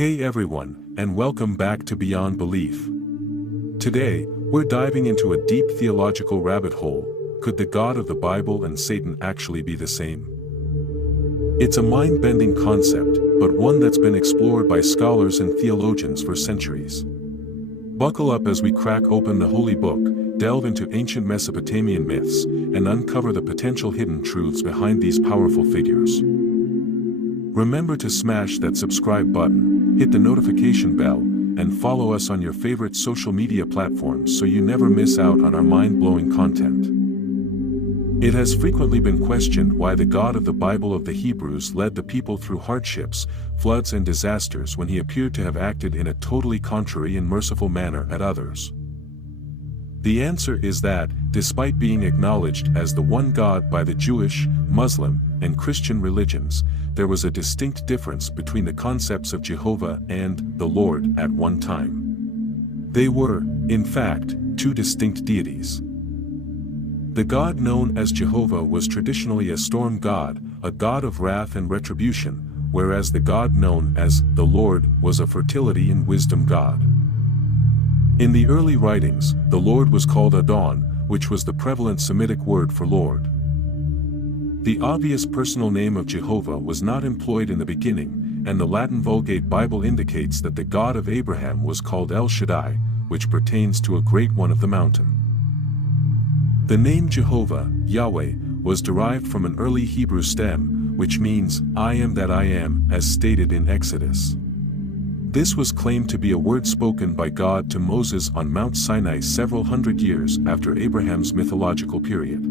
Hey everyone, and welcome back to Beyond Belief. Today, we're diving into a deep theological rabbit hole. Could the God of the Bible and Satan actually be the same? It's a mind-bending concept, but one that's been explored by scholars and theologians for centuries. Buckle up as we crack open the Holy Book, delve into ancient Mesopotamian myths, and uncover the potential hidden truths behind these powerful figures. Remember to smash that subscribe button, hit the notification bell, and follow us on your favorite social media platforms so you never miss out on our mind-blowing content. It has frequently been questioned why the God of the Bible of the Hebrews led the people through hardships, floods and disasters when he appeared to have acted in a totally contrary and merciful manner at others. The answer is that, despite being acknowledged as the one God by the Jewish, Muslim, and Christian religions, there was a distinct difference between the concepts of Jehovah and the Lord at one time. They were, in fact, two distinct deities. The God known as Jehovah was traditionally a storm god, a god of wrath and retribution, whereas the God known as the Lord was a fertility and wisdom god. In the early writings, the Lord was called Adon, which was the prevalent Semitic word for Lord. The obvious personal name of Jehovah was not employed in the beginning, and the Latin Vulgate Bible indicates that the God of Abraham was called El Shaddai, which pertains to a great one of the mountain. The name Jehovah, Yahweh, was derived from an early Hebrew stem, which means, I am that I am, as stated in Exodus. This was claimed to be a word spoken by God to Moses on Mount Sinai several hundred years after Abraham's mythological period.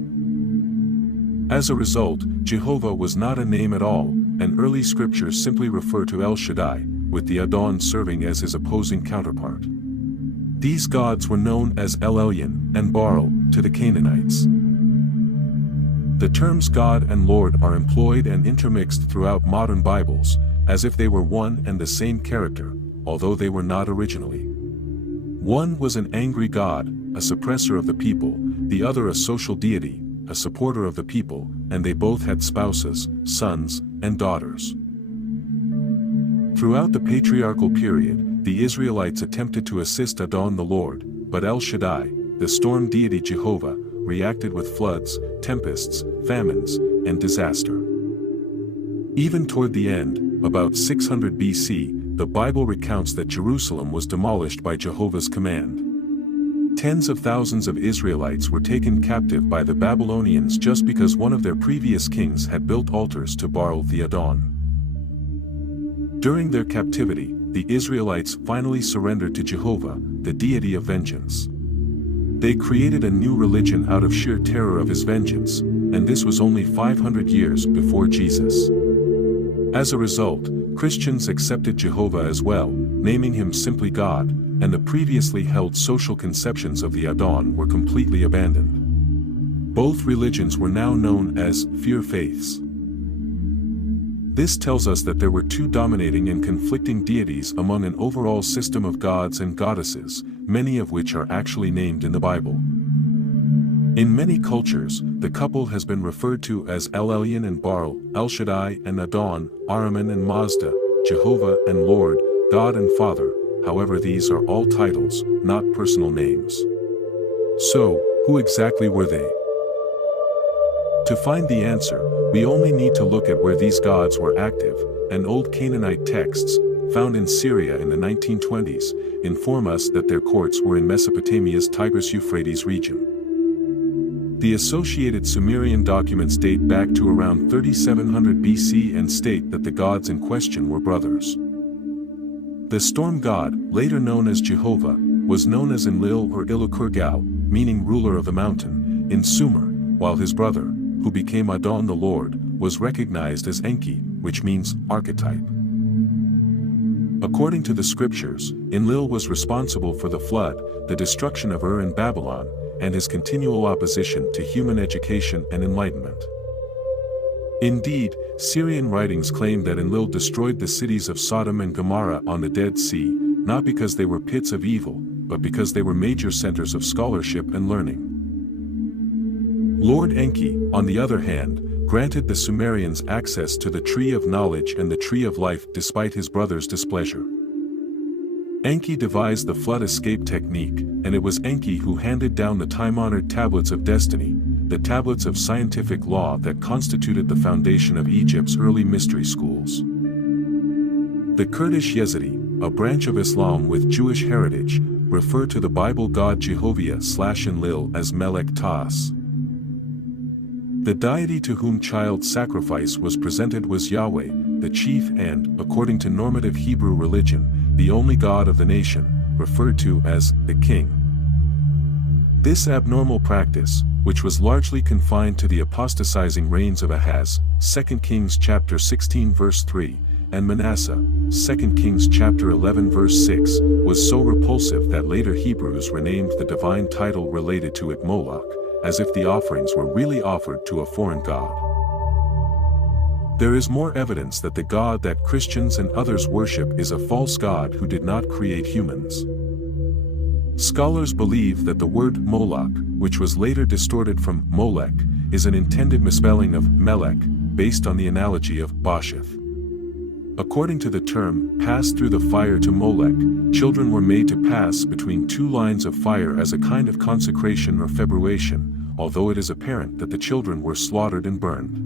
As a result, Jehovah was not a name at all, and early scriptures simply refer to El Shaddai, with the Adon serving as his opposing counterpart. These gods were known as El Elyon and Baal to the Canaanites. The terms God and Lord are employed and intermixed throughout modern Bibles, as if they were one and the same character, although they were not originally. One was an angry god, a suppressor of the people, the other a social deity, a supporter of the people, and they both had spouses, sons, and daughters. Throughout the patriarchal period, the Israelites attempted to assist Adon the Lord, but El Shaddai, the storm deity Jehovah, reacted with floods, tempests, famines, and disaster. Even toward the end, about 600 BC, the Bible recounts that Jerusalem was demolished by Jehovah's command. Tens of thousands of Israelites were taken captive by the Babylonians just because one of their previous kings had built altars to Baal the Adon. During their captivity, the Israelites finally surrendered to Jehovah, the deity of vengeance. They created a new religion out of sheer terror of his vengeance, and this was only 500 years before Jesus. As a result, Christians accepted Jehovah as well, naming him simply God, and the previously held social conceptions of the Adon were completely abandoned. Both religions were now known as fear faiths. This tells us that there were two dominating and conflicting deities among an overall system of gods and goddesses, many of which are actually named in the Bible. In many cultures, the couple has been referred to as El Elyon and Baal, El Shaddai and Adon, Ahriman and Mazda, Jehovah and Lord, God and Father. However, these are all titles, not personal names. So, who exactly were they? To find the answer, we only need to look at where these gods were active, and old Canaanite texts, found in Syria in the 1920s, inform us that their courts were in Mesopotamia's Tigris-Euphrates region. The associated Sumerian documents date back to around 3700 BC and state that the gods in question were brothers. The storm god, later known as Jehovah, was known as Enlil or Ilukurgao, meaning ruler of the mountain, in Sumer, while his brother, who became Adon the Lord, was recognized as Enki, which means archetype. According to the scriptures, Enlil was responsible for the flood, the destruction of Ur in Babylon, and his continual opposition to human education and enlightenment. Indeed, Syrian writings claim that Enlil destroyed the cities of Sodom and Gomorrah on the Dead Sea, not because they were pits of evil, but because they were major centers of scholarship and learning. Lord Enki, on the other hand, granted the Sumerians access to the Tree of Knowledge and the Tree of Life despite his brother's displeasure. Enki devised the flood escape technique, and it was Enki who handed down the time-honored tablets of destiny, the tablets of scientific law that constituted the foundation of Egypt's early mystery schools. The Kurdish Yazidi, a branch of Islam with Jewish heritage, refer to the Bible god Jehovah/Enlil as Melech Tas. The deity to whom child sacrifice was presented was Yahweh, the chief and, according to normative Hebrew religion, the only god of the nation, referred to as the king. This abnormal practice, which was largely confined to the apostatizing reigns of Ahaz, 2 Kings chapter 16 verse 3, and Manasseh, 2 Kings chapter 11 verse 6, was so repulsive that later Hebrews renamed the divine title related to it Moloch, as if the offerings were really offered to a foreign god. There is more evidence that the god that Christians and others worship is a false god who did not create humans. Scholars believe that the word Moloch, which was later distorted from Molech, is an intended misspelling of Melech, based on the analogy of Bosheth. According to the term, pass through the fire to Molech, children were made to pass between two lines of fire as a kind of consecration or februation, although it is apparent that the children were slaughtered and burned.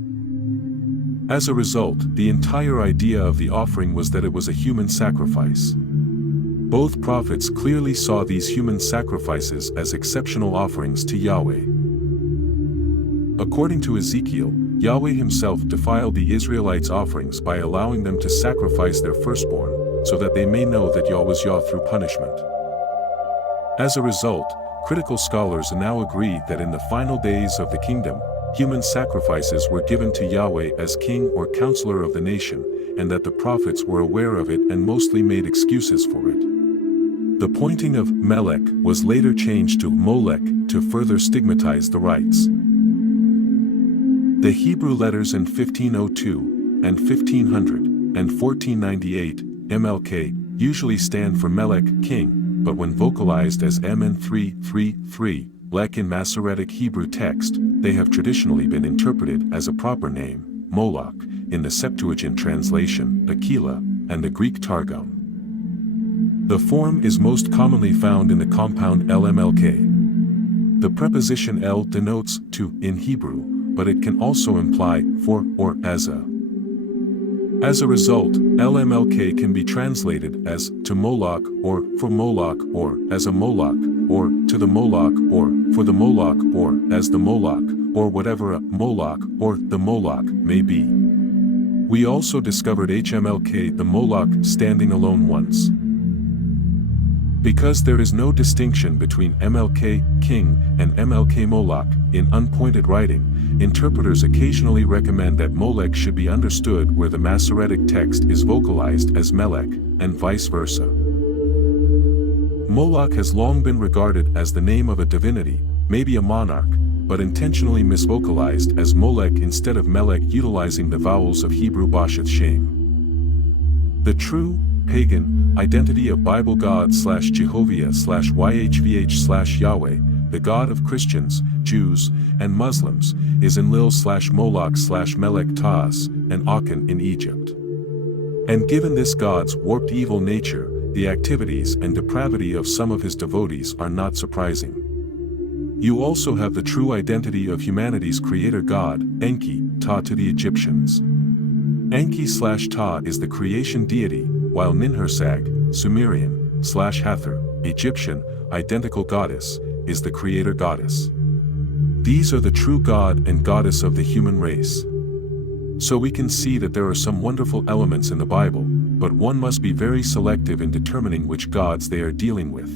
As a result, the entire idea of the offering was that it was a human sacrifice. Both prophets clearly saw these human sacrifices as exceptional offerings to Yahweh. According to Ezekiel, Yahweh himself defiled the Israelites' offerings by allowing them to sacrifice their firstborn, so that they may know that Yah was Yah through punishment. As a result, critical scholars now agree that in the final days of the kingdom, human sacrifices were given to Yahweh as king or counselor of the nation, and that the prophets were aware of it and mostly made excuses for it. The pointing of Melech was later changed to Molech to further stigmatize the rites. The Hebrew letters in 1502, and 1500, and 1498, MLK, usually stand for Melech, king, but when vocalized as M and 333, Lech in Masoretic Hebrew text, they have traditionally been interpreted as a proper name, Moloch, in the Septuagint translation, Aquila, and the Greek Targum. The form is most commonly found in the compound LMLK. The preposition L denotes to in Hebrew, but it can also imply for or as a. As a result, LMLK can be translated as to Moloch or for Moloch or as a Moloch or to the Moloch or for the Moloch or as the Moloch or whatever a Moloch or the Moloch may be. We also discovered HMLK the Moloch standing alone once. Because there is no distinction between MLK, king, and MLK Moloch, in unpointed writing, interpreters occasionally recommend that Molech should be understood where the Masoretic text is vocalized as Melech, and vice versa. Moloch has long been regarded as the name of a divinity, maybe a monarch, but intentionally misvocalized as Molech instead of Melech, utilizing the vowels of Hebrew Bosheth Shem. The true, pagan, identity of Bible God/Jehovah/YHVH/Yahweh, the God of Christians, Jews, and Muslims, is Enlil/Moloch/Melech Tas, and Aken in Egypt. And given this God's warped evil nature, the activities and depravity of some of his devotees are not surprising. You also have the true identity of humanity's creator God, Enki, Ta to the Egyptians. Enki/Ta is the creation deity, while Ninhursag, Sumerian/Hathor, Egyptian, identical goddess, is the creator goddess. These are the true god and goddess of the human race. So we can see that there are some wonderful elements in the Bible, but one must be very selective in determining which gods they are dealing with.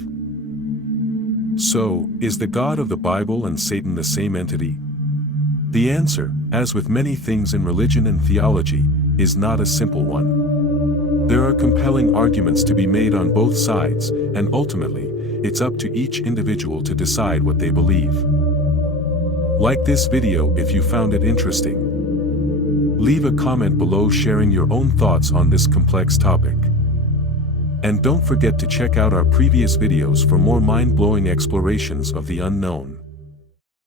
So, is the God of the Bible and Satan the same entity? The answer, as with many things in religion and theology, is not a simple one. There are compelling arguments to be made on both sides, and ultimately, it's up to each individual to decide what they believe. Like this video if you found it interesting. Leave a comment below sharing your own thoughts on this complex topic. And don't forget to check out our previous videos for more mind-blowing explorations of the unknown.